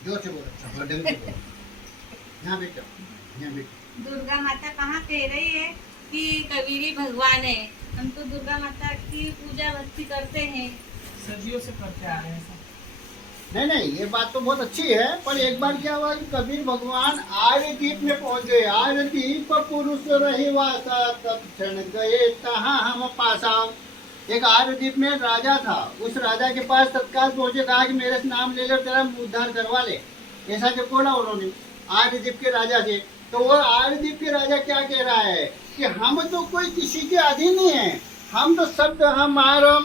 जोर से बोलो, हाँ, ढंग से बोलो। यहाँ बैठो, यहाँ बैठो। दुर्गा माता कहाँ कह रही है कि कबीरी भगवान है। हम तो दुर्गा माता की पूजा भक्ति करते हैं, सदियों से करते आ रहे हैं सब। नहीं नहीं, ये बात तो बहुत अच्छी है, पर एक बार क्या हुआ कि कबीर भगवान आर्यद्वीप में पहुंच गए। आर्यद्वीप पुरुष रही वासा, तब क्षण गए तहाँ हम पासा। एक आर्यद्वीप में राजा था, उस राजा के पास तत्काल पहुंचे, कहा कि मेरे से नाम ले लो, तेरा उद्धार करवा ले। ऐसा जो बोला उन्होंने आर्यद्वीप के राजा से। तो वो आर्यद्वीप के राजा क्या कह रहा है कि हम तो कोई किसी के अधीन नहीं है, हम तो शब्द हमारा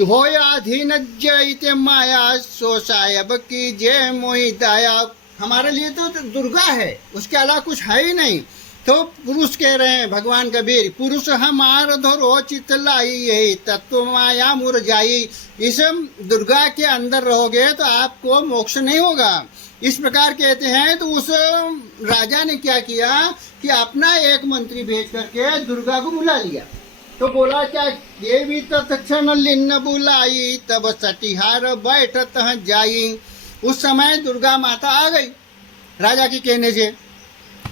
होय अधीन जयते माया, सो साहेब की जय मोहि दया। हमारे लिए तो दुर्गा है, उसके अलावा कुछ है ही नहीं। तो पुरुष कह रहे हैं भगवान कबीर, पुरुष हमार धरो चित लाई, यही तत्व माया मुरझाई। इस दुर्गा के अंदर रहोगे तो आपको मोक्ष नहीं होगा, इस प्रकार कहते हैं। तो उस राजा ने क्या किया कि अपना एक मंत्री भेज करके दुर्गा को बुला लिया। तो बोला क्या, देवी तत्क्षण लिन्न बुलाई, तब सटिहार बैठत जाई। उस समय दुर्गा माता आ गई राजा के कहने से,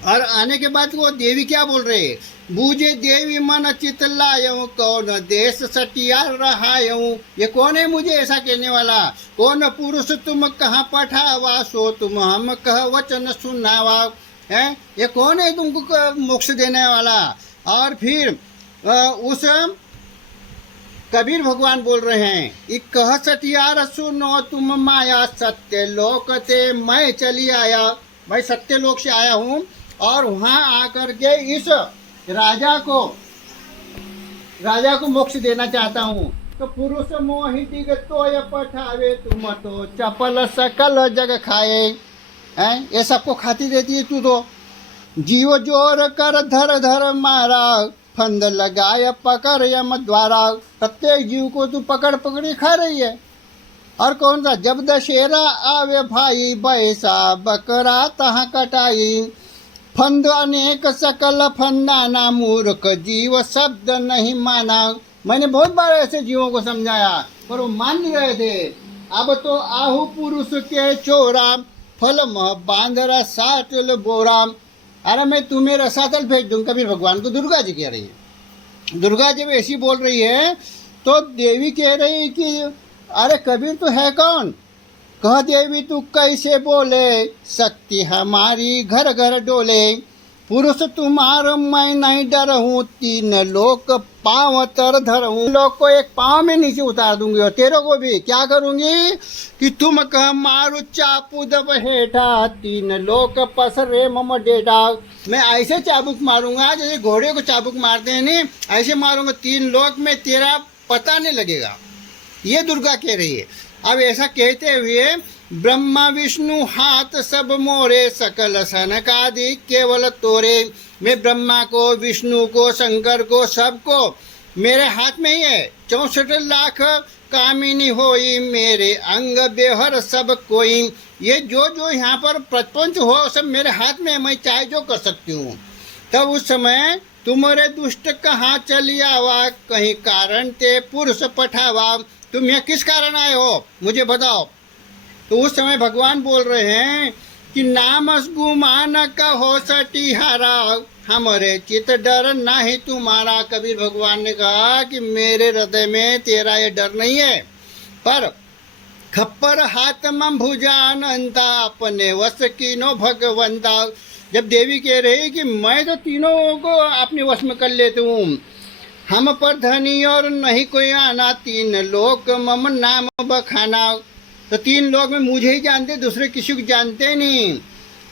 और आने के बाद वो देवी क्या बोल रहे, बूझे देवी मन चित लायऊ, कौन देश सटियार रहायऊ। ये कौन है मुझे ऐसा कहने वाला, कौन पुरुष तुम कहाँ पठावा, सो तुम हम कह वचन सुनावा। है ये कौन है तुमको मोक्ष देने वाला। और फिर उस कबीर भगवान बोल रहे हैं, एक कह सटियार सुनो तुम माया, सत्य लोक ते मैं चली आया। मैं सत्य लोक से आया हूँ और वहाँ आकर के इस राजा को मोक्ष देना चाहता हूँ। तो पुरुष मोहिती तो पठावे, तुम तो चपल सकल जग खाए। हैं ये सबको खाती रहती है तू तो। जीव जोर कर धर धर मारा, फंद लगाए पकड़ यम द्वारा। प्रत्येक जीव को तू पकड़ पकड़ी खा रही है। और कौन सा, जब दशहरा आवे भाई, बैसा बकरा तहाँ कटाई। फंद अनेक सकल फंदाना, मूर्ख जीव शब्द नहीं माना। मैंने बहुत बार ऐसे जीवों को समझाया पर वो मान नहीं रहे थे। अब तो आहु पुरुष के चोरा, फल मह बांधरा साटल बोरा। अरे मैं तुम्हें रसातल भेज दूँ, कबीर भगवान को दुर्गा जी कह रही है। दुर्गा जब ऐसी बोल रही है तो देवी कह रही है कि अरे कबीर तो है कौन। कह देवी तू कैसे बोले, शक्ति हमारी घर घर डोले। पुरुष तुम्हारा मैं नहीं डर हूँ, तीन लोक पाँव तर धर हूँ। लोग को एक पाँव में नीचे उतार दूंगी और तेरे को भी क्या करूंगी कि तुम कह मारू चापू दब हेठा, तीन लोक पसरे मम डेटा। मैं ऐसे चाबुक मारूंगा जैसे घोड़े को चाबुक मारते हैं नहीं, ऐसे मारूंगा, तीन लोक में तेरा पता नहीं लगेगा। ये दुर्गा कह रही है। अब ऐसा कहते हुए ब्रह्मा विष्णु हाथ सब मोरे, सकल सनकादि केवल तोरे। मैं ब्रह्मा को, विष्णु को, शंकर को, सबको मेरे हाथ में ही है। 64 लाख कामिनी होई, मेरे अंग बेहर सब कोई। ये जो यहाँ पर प्रपंच हो सब मेरे हाथ में है, मैं चाहे जो कर सकती हूँ। तब उस समय तुम्हारे दुष्ट कहाँ चली आवा, कहीं कारण ते पुरुष पठावा। तुम यहाँ किस कारण आए हो मुझे बताओ। तो उस समय भगवान बोल रहे हैं कि नामस गुमान कहो सटिहारा, हमारे चित डर नहीं तुम्हारा। कबीर भगवान ने कहा कि मेरे हृदय में तेरा ये डर नहीं है, पर खप्पर हाथ मम भुजानंता, अपने वश कीनो भगवंता। जब देवी कह रही कि मैं तो तीनों को अपने वश में कर लेती हूँ, हम पर धनी और नहीं कोई आना, तीन लोक मम नाम बखाना। तो तीन लोग में मुझे ही जानते, दूसरे किसी को जानते नहीं।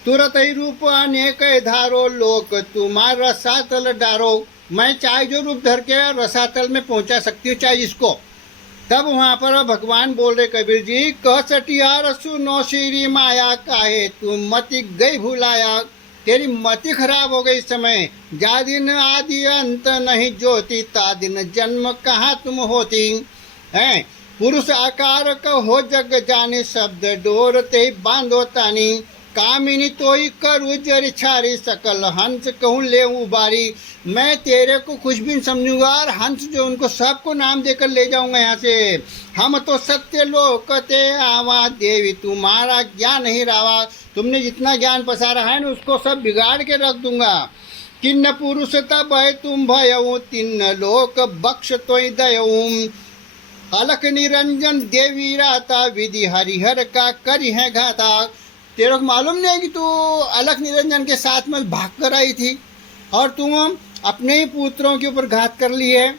तुरत ही रूप अनेक धारो, लोक तुम्हारा रसातल डारो। मैं चाहे जो रूप धर के रसातल में पहुंचा सकती हूँ, चाहे इसको। तब वहाँ पर भगवान बोल रहे कबीर जी, कह सटियार सुनो श्री माया, काहे तुम मति गई भुलाया। तेरी मति खराब हो गई इस समय। जा दिन आदि अंत नहीं ज्योति, ता दिन जन्म कहाँ तुम होती हैं। पुरुष आकार का हो जग जाने, शब्द डोर ते बांधो तानी। कामिनी तोई करू जरी छारी सकल हंस कहूँ ले उबारी। मैं तेरे को कुछ भी नहीं समझूंगा और हंस जो उनको सबको नाम देकर ले जाऊंगा यहाँ से। हम तो सत्य लोकते आवा देवी तुम्हारा ज्ञान नहीं रावा। तुमने जितना ज्ञान पसारा है ना उसको सब बिगाड़ के रख दूंगा। किन्न पुरुष तब तुम भयऊ तिन्न लोक बख्श तो दयऊ। अलख निरंजन देवी राता विधि हरिहर का करी है घाता। तेरे को मालूम नहीं है कि तू अलख निरंजन के साथ में भाग कर आई थी और तुम अपने ही पुत्रों के ऊपर घात कर ली है।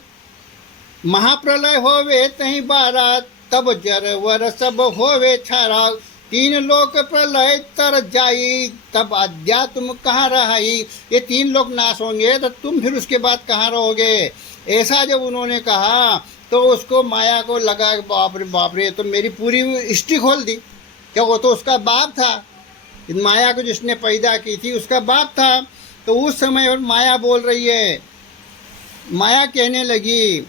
महाप्रलय होवे तहीं बारा तब जर वर सब होवे छारा। तीन लोक प्रलय तर जाई तब अध्यात्म कहाँ रहाई। ये तीन लोग नाश होंगे तो तुम फिर उसके बाद कहाँ रहोगे। ऐसा जब उन्होंने कहा तो उसको माया को लगा बाप रे तो मेरी पूरी हिस्ट्री खोल दी। क्या वो तो उसका बाप था, माया को जिसने पैदा की थी उसका बाप था। तो उस समय माया बोल रही है, माया कहने लगी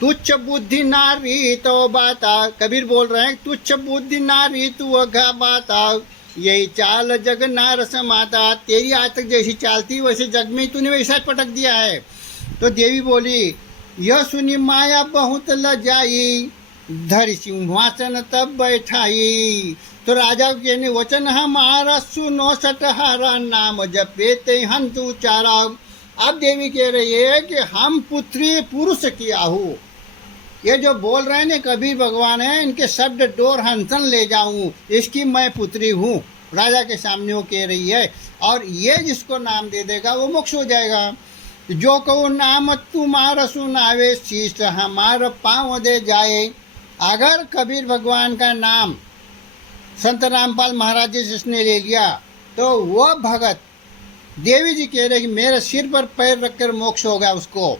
तुच्छ बुद्धि नारी तो बाता। कबीर बोल रहे हैं तुच्छ बुद्धि नारी तू अघा बाता। यही चाल जग नार समाता। तेरी आज तक जैसी चाल थी वैसे जग में तूने वैसा पटक दिया है। तो देवी बोली यह सुनी माया बहुत लजाई धरि सिंहासन तब बैठाई। तो राजा कहने वचन हमारा सुनो सटहारा नाम जपे ते हंस उचारा। अब देवी कह रही है कि हम पुत्री पुरुष की आहू। ये जो बोल रहे हैं ना कबीर भगवान है इनके शब्द डोर हंसन ले जाऊं इसकी मैं पुत्री हूँ। राजा के सामने वो कह रही है और ये जिसको नाम दे देगा वो मोक्ष हो जाएगा। जो कहो नाम तुम्हारा सुनावे शीश हमारा पाँव दे जाए। अगर कबीर भगवान का नाम संत रामपाल महाराज जी जिसने ले लिया तो वो भगत देवी जी कह रहे कि मेरे सिर पर पैर रखकर मोक्ष होगा उसको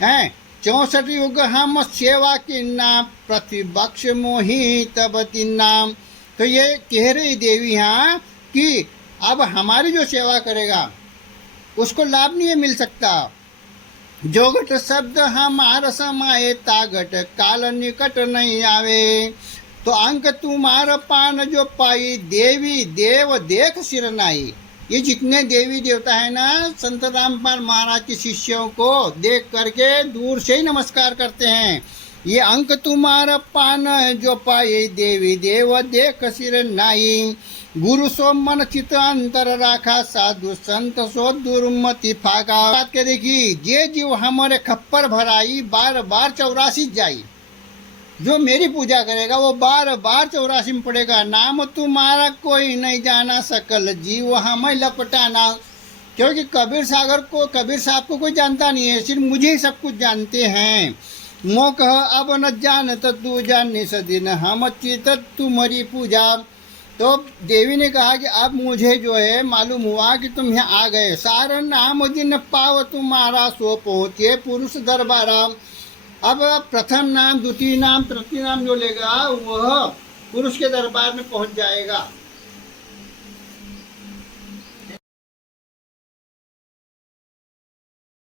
हैं। 64 युग हम सेवा की नाम प्रतिबक्ष मोही तब नाम। तो ये कह रही देवी हाँ कि अब हमारी जो सेवा करेगा उसको लाभ नहीं मिल सकता। जोगट शब्द हमारा समाये तागट काल निकट नहीं आवे। तो अंक तुम्हारा पान जो पाई देवी देव देख सिर नाई। ये जितने देवी देवता है ना संत रामपाल महाराज के शिष्यों को देख करके दूर से ही नमस्कार करते हैं। ये अंक तुम्हारा पान जो पाए देवी देव देख सिर नाई। गुरु सो मन चित अंतर राखा साधु संत सो दुर्मति फाका। बात करे कि जे जीव हमारे खप्पर भराई बार बार 84 जाई। जो मेरी पूजा करेगा वो बार बार 84 में पड़ेगा। नाम तुम्हारा कोई नहीं जाना सकल जीव हमें लपटाना। क्योंकि कबीर साहब को कोई जानता नहीं है, सिर्फ मुझे ही सब कुछ जानते हैं। मो कह अब न जानत तू जानी सदिन हम चित तुम्हारी पूजा। तो देवी ने कहा कि अब मुझे जो है मालूम हुआ कि तुम यहाँ आ गए। सारा नाम जिन पाव तुम्हारा सो पहुँचे पुरुष दरबारा। अब प्रथम नाम द्वितीय नाम तृतीय नाम जो लेगा वह पुरुष के दरबार में पहुँच जाएगा।